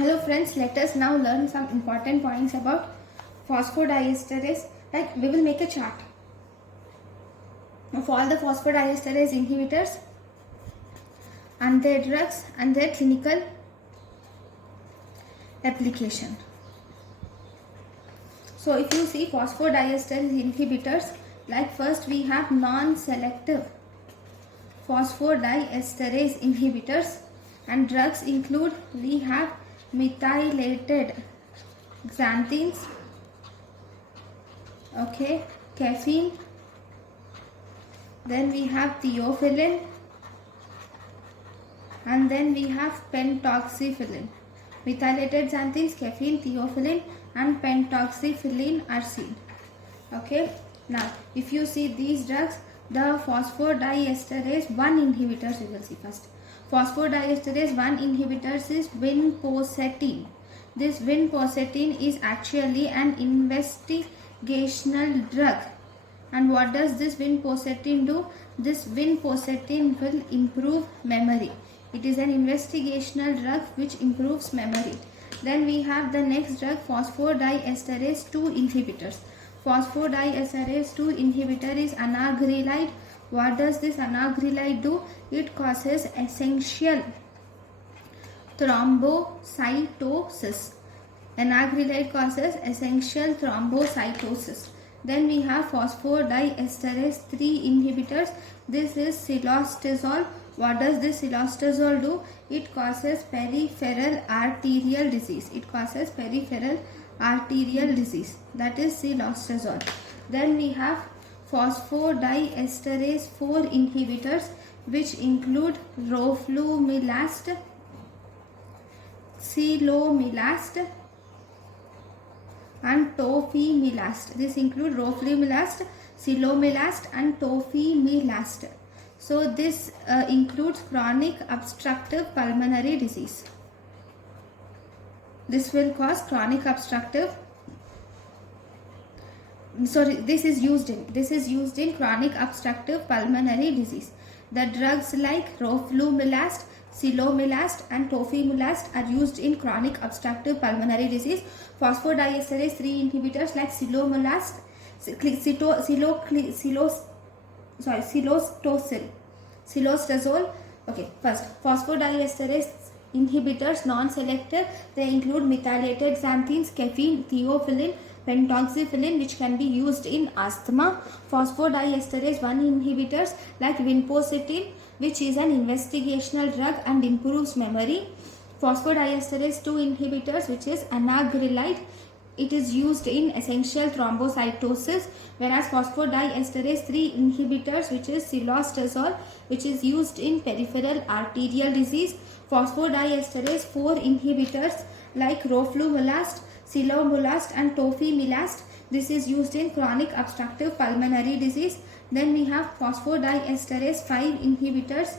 Hello friends, let us now learn some important points about phosphodiesterase. Like we will make a chart of all the phosphodiesterase inhibitors and their drugs and their clinical application. So if you see phosphodiesterase inhibitors, like first we have non-selective phosphodiesterase inhibitors, and drugs include we have methylated xanthines, okay, caffeine, then we have theophylline, and then we have pentoxyphylline. Methylated xanthines, caffeine, theophylline and pentoxyphylline are seen. Okay, now if you see these drugs, the phosphodiesterase 1 inhibitors, you will see first. Phosphodiesterase 1 inhibitors is vinpocetine. This vinpocetine is actually an investigational drug. And what does this vinpocetine do? This vinpocetine will improve memory. It is an investigational drug which improves memory. Then we have the next drug, phosphodiesterase 2 inhibitors. Phosphodiesterase 2 inhibitor is anagrelide. What does this anagrelide do? It causes essential thrombocytosis. Anagrelide causes essential thrombocytosis. Then we have phosphodiesterase 3 inhibitors. This is cilostazol. What does this cilostazol do? It causes peripheral arterial disease. It causes peripheral arterial disease. That is cilostazol. Then we have phosphodiesterase 4 inhibitors, which include roflumilast, cilomilast and tofimilast. This include roflumilast, cilomilast and tofimilast. So this includes chronic obstructive pulmonary disease. This will cause chronic obstructive. This is used in chronic obstructive pulmonary disease. The drugs like roflumilast, cilomilast and tofimilast are used in chronic obstructive pulmonary disease. Phosphodiesterase 3 inhibitors like cilostazol. Okay, first phosphodiesterase inhibitors non-selective. They include methylated xanthines, caffeine, theophylline, pentoxyphylline, which can be used in asthma. Phosphodiesterase 1 inhibitors like vinpocetine, which is an investigational drug and improves memory. Phosphodiesterase 2 inhibitors, which is anagrelide. It is used in essential thrombocytosis, whereas phosphodiesterase 3 inhibitors, which is cilostazol, which is used in peripheral arterial disease. Phosphodiesterase 4 inhibitors like roflumilast, cilomilast and tofimilast. This is used in chronic obstructive pulmonary disease. Then we have phosphodiesterase 5 inhibitors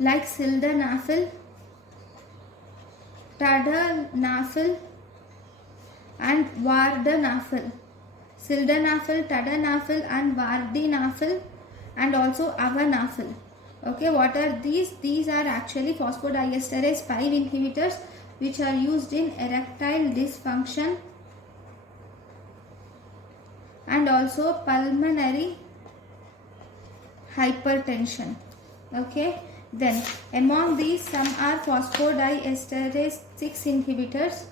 like sildenafil, tadalafil and vardenafil. Sildenafil, tadalafil and vardenafil, and also avanafil. Okay, what are these? These are actually phosphodiesterase 5 inhibitors which are used in erectile dysfunction and also pulmonary hypertension. Okay, then among these some are phosphodiesterase 6 inhibitors.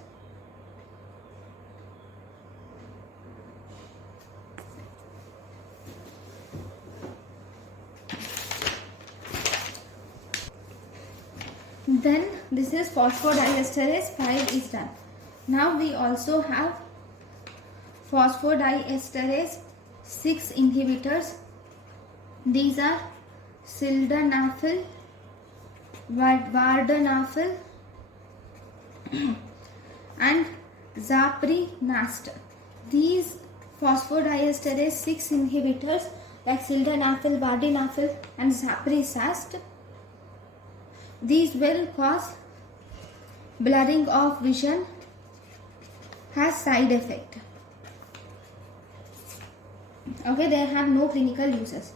Then this is phosphodiesterase 5 is done. Now we also have phosphodiesterase 6 inhibitors. These are sildenafil, vardenafil and zaprinast. These phosphodiesterase 6 inhibitors like sildenafil, vardenafil and zaprinast, these will cause blurring of vision, has side effect. Okay, they have no clinical uses.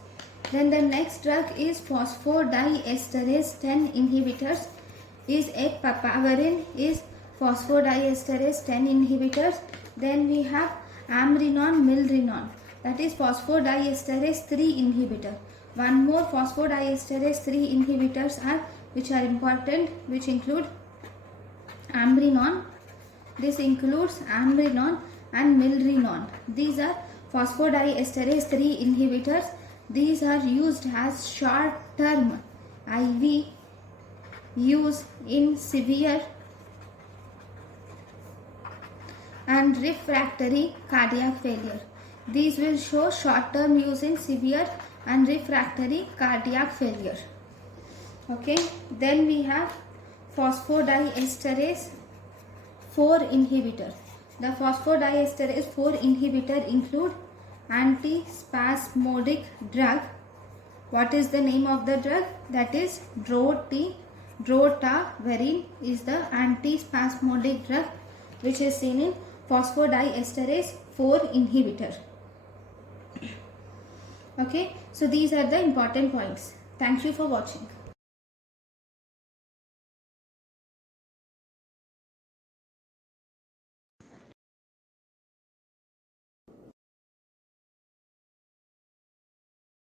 Then the next drug is phosphodiesterase 10 inhibitors. is a papaverine is phosphodiesterase 10 inhibitors. Then we have ambrinon, milrinone, that is phosphodiesterase 3 inhibitor. One more phosphodiesterase 3 inhibitors are which are important, which include ambrinon. This includes ambrinon and milrinone. These are phosphodiesterase 3 inhibitors. These are used as short-term IV use in severe and refractory cardiac failure. These will show short-term use in severe and refractory cardiac failure. Okay, then we have phosphodiesterase 4 inhibitor. The phosphodiesterase 4 inhibitor include antispasmodic drug. What is the name of the drug? That is drotaverine is the antispasmodic drug which is seen in phosphodiesterase 4 inhibitor. Okay, so these are the important points. Thank you for watching.